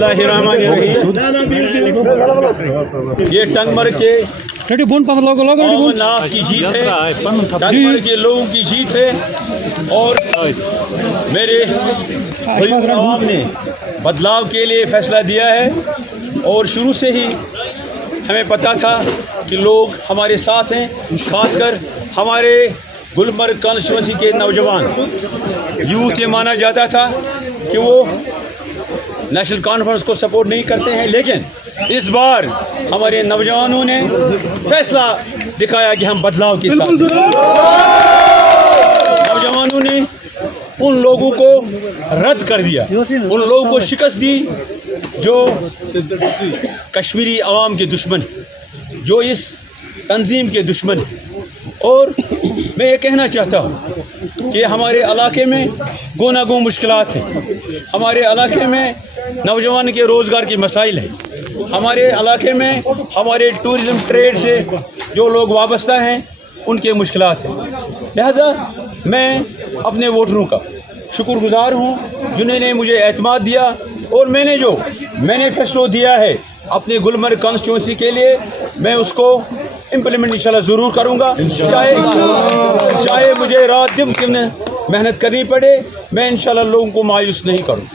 बिस्मिल्लाहिर्रहमानिर्रहीम। ये टंगमर के नास की जीत है, टंगमर के लोगों की जीत है और मेरे आवाम ने बदलाव के लिए फैसला दिया है। और शुरू से ही हमें पता था कि लोग हमारे साथ हैं, खासकर हमारे गुलमर्ग कॉन्स्टिट्यूंसी के नौजवान यूथ। ये माना जाता था कि वो नेशनल कॉन्फ्रेंस को सपोर्ट नहीं करते हैं, लेकिन इस बार हमारे नौजवानों ने फैसला दिखाया कि हम बदलाव के साथ। नौजवानों ने उन लोगों को रद्द कर दिया, उन लोगों को शिकस्त दी जो कश्मीरी अवाम के दुश्मन, जो इस तंजीम के दुश्मन। और मैं ये कहना चाहता हूँ कि हमारे इलाके में गोना गो मुश्किलात हैं, हमारे इलाके में नौजवान के रोज़गार की मसाइल हैं, हमारे इलाके में हमारे टूरिज़म ट्रेड से जो लोग वाबस्ता हैं उनके मुश्किलात हैं। लिहाजा मैं अपने वोटरों का शुक्रगुज़ार हूँ जिन्होंने मुझे एतमाद दिया और मैंने जो मैनिफेस्टो दिया है अपने गुलमर्ग कॉन्स्टिट्यूंसी के लिए, मैं उसको इम्प्लीमेंट इंशाल्लाह ज़रूर करूँगा। चाहे मुझे रात दिन मेहनत करनी पड़े, मैं इंशाल्लाह लोगों को मायूस नहीं करूँ।